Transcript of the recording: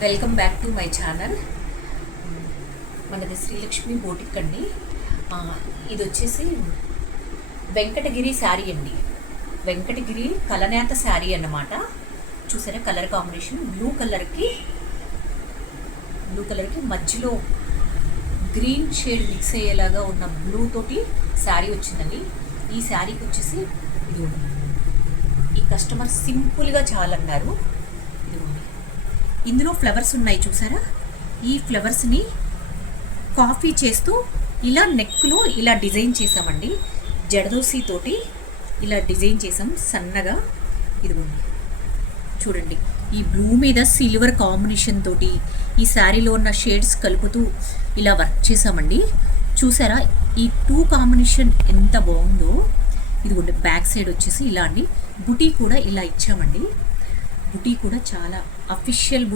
Welcome back to my channel. మనది Srilakshmi boutique అండి. ఇది వచ్చేసి వెంకటగిరి శారీ అండి. వెంకటగిరి కలనేత శారీ అన్నమాట. చూసారా కలర్ కాంబినేషన్, బ్లూ కలర్కి మధ్యలో గ్రీన్ షేడ్ మిక్స్ అయ్యేలాగా ఉన్న బ్లూ తోటి శారీ వచ్చిందండి. ఈ శారీకి వచ్చేసి ఈ కస్టమర్ సింపుల్గా చాలన్నారు. ఇదిగోండి, ఇందులో ఫ్లవర్స్ ఉన్నాయి చూసారా. ఈ ఫ్లవర్స్ని కాఫీ చేస్తూ ఇలా నెక్లో ఇలా డిజైన్ చేసామండి. జడదోసి తోటి ఇలా డిజైన్ చేసాం సన్నగా. ఇదిగోండి చూడండి, ఈ బ్లూ మీద సిల్వర్ కాంబినేషన్ తోటి ఈ శారీలో ఉన్న షేడ్స్ కలుపుతూ ఇలా వర్క్ చేసామండి. చూసారా ఈ టూ కాంబినేషన్ ఎంత బాగుందో. ఇదిగోండి బ్యాక్ సైడ్ వచ్చేసి ఇలా అండి. బుటీ కూడా ఇలా ఇచ్చామండి. బుటీ కూడా చాలా అఫిషియల్ బుటీ.